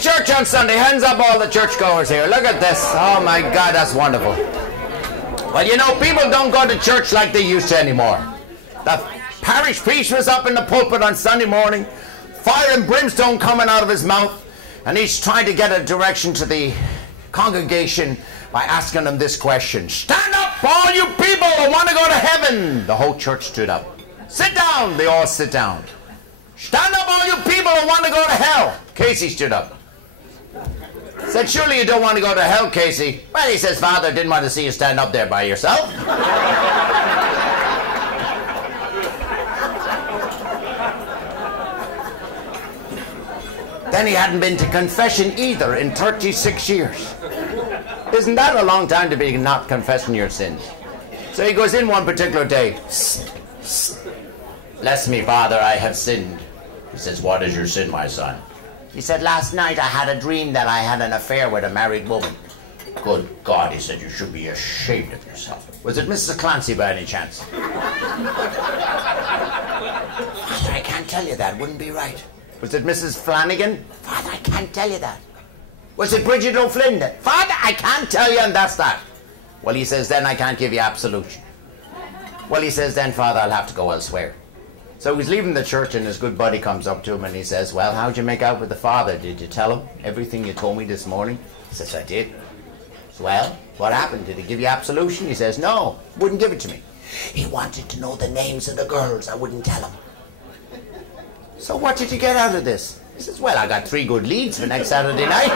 church on Sunday. Hands up all the churchgoers here. Look at this. Oh my God, that's wonderful. Well, you know, people don't go to church like they used to anymore. The parish priest was up in the pulpit on Sunday morning, fire and brimstone coming out of his mouth, and he's trying to get a direction to the congregation by asking them this question. Stand up, all you people who want to go to heaven. The whole church stood up. Sit down. They all sit down. Stand up, all you people who want to go to hell. Casey stood up. Said, surely you don't want to go to hell, Casey. Well, he says, Father, didn't want to see you stand up there by yourself. Then he hadn't been to confession either in 36 years. Isn't that a long time to be not confessing your sins? So he goes in one particular day. Bless me, Father, I have sinned. He says, what is your sin, my son? He said, last night I had a dream that I had an affair with a married woman. Good God, he said, you should be ashamed of yourself. Was it Mrs. Clancy by any chance? Father, I can't tell you that. Wouldn't be right. Was it Mrs. Flanagan? Father, I can't tell you that. Was it Bridget O'Flynn? Father, I can't tell you, and that's that. Well, he says, then I can't give you absolution. Well, he says, then, Father, I'll have to go elsewhere. So he's leaving the church, and his good buddy comes up to him, and he says, well, how'd you make out with the Father? Did you tell him everything you told me this morning? He says, I did. So, well, what happened? Did he give you absolution? He says, no, wouldn't give it to me. He wanted to know the names of the girls. I wouldn't tell him. So what did you get out of this? He says, well, I got 3 good leads for next Saturday night.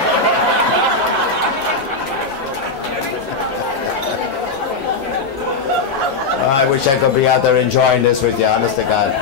I wish I could be out there enjoying this with you, honest to God.